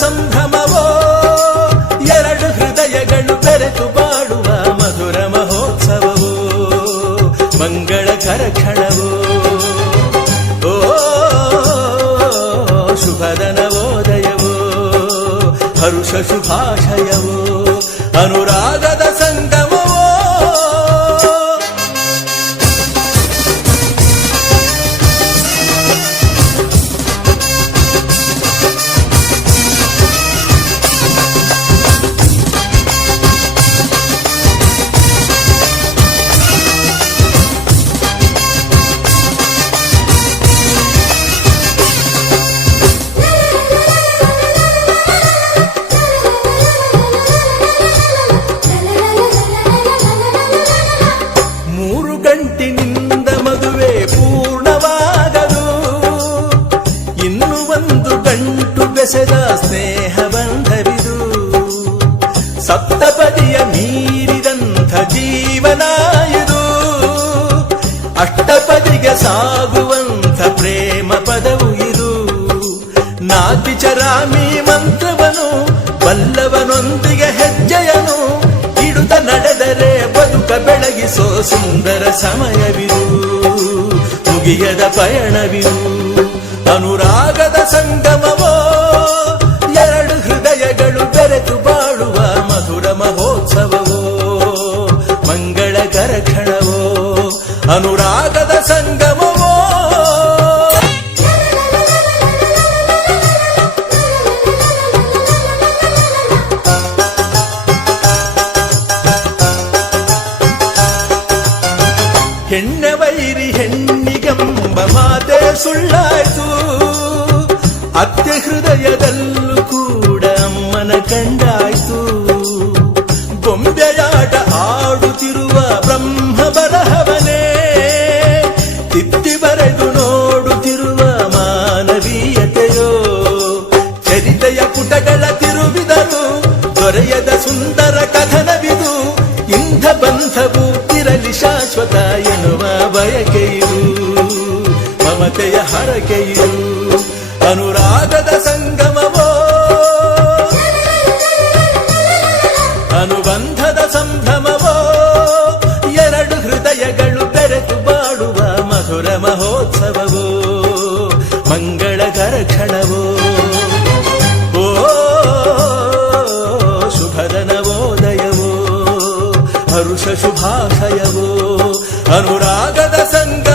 ಸಂಭ್ರಮವೋ, ಎರಡು ಹೃದಯಗಳು ಬೆರೆತು ಬಾಳುವ ಮಧುರ ಮಹೋತ್ಸವವೋ, ಮಂಗಳಕರ ಕ್ಷಣವೋ. ಓ ಶುಭದ ನವೋದಯವೋ, ಹರುಷ ಶುಭಾಶಯವೋ, ಅನುರಾಗದ ಸಂಗಮವೋ. ಗಂಟಿನಿಂದ ಮದುವೆ ಪೂರ್ಣವಾಗದು, ಇನ್ನು ಒಂದು ಗಂಟು ಬೆಸೆದ ಸ್ನೇಹ ಬಂಧವಿದು. ಸಪ್ತಪದಿಯ ಮೀರಿದಂಥ ಜೀವನ ಇದು, ಅಷ್ಟಪದಿಗೆ ಸಾಗುವಂಥ ಪ್ರೇಮ ಪದವು ಇದು. ನಾತಿಚರಾಮಿ ಮಂತ್ರವನು ಬಲ್ಲವನೊಂದಿಗೆ ಹೆಜ್ಜೆಯನು ಇಡುತ್ತ ನಡೆದರೆ ಬದುಕ ಬೆಳಗಿಸೋ ಸುಂದರ ಸಮಯವಿದು, ಮುಗಿಯದ ಪಯಣವಿದು. ಅನುರಾಗದ ಸಂಗಮವೋ, ಎರಡು ಹೃದಯಗಳು ಬೆರೆತು ಬಾಳುವ ಮಧುರ ಮಹೋತ್ಸವವೋ, ಮಂಗಳಕರ ಕ್ಷಣವೋ, ಅನುರಾಗದ ಸಂಗಮವೋ. ಹೆಣ್ಣ ವೈರಿ ಹೆಣ್ಣಿಗೆಂಬ ಮಾತೆ ಸುಳ್ಳಾಯ್ತು, ಅತ್ತೆ ಹೃದಯದಲ್ಲೂ ಕೂಡ ಅಮ್ಮನ ಕಂಡಾಯ್ತು. ಗೊಂಬೆಯಾಟ ಆಡುತ್ತಿರುವ ಬ್ರಹ್ಮ ಬರಹವನೇ ತಿದ್ದಿ ಬರೆದು ನೋಡುತ್ತಿರುವ ಮಾನವೀಯತೆಯೋ. ಚರಿತೆಯ ಪುಟಗಳ ತಿರುವಿದರು ದೊರೆಯದ ಸುಂದರ ಕಥನವಿದು. ಇಂಥ ಬಂಧವು ಇರಲಿ ಶಾಶ್ವತ ಎನ್ನುವ ಬಯಕೆಯು, ಮಮತೆಯ ಹರಕೆಯು, ಅನುರಾಗದ ಸಂಗಮವೋ, ಅನುಬಂಧದ ಸಂಭ್ರಮವೋ, ಎರಡು ಹೃದಯಗಳು ಬೆರೆತು ಬಾಳುವ ಮಧುರ ಮಹೋತ್ಸವವೋ, ಮಂಗಳಕರ ಕ್ಷಣವೋ. ಓ ಶುಭದ ನವೋದಯವೋ, ಹರುಷ ಶುಭಾಶಯವೋ, ಅನುರಾಗದ ಸಂಗ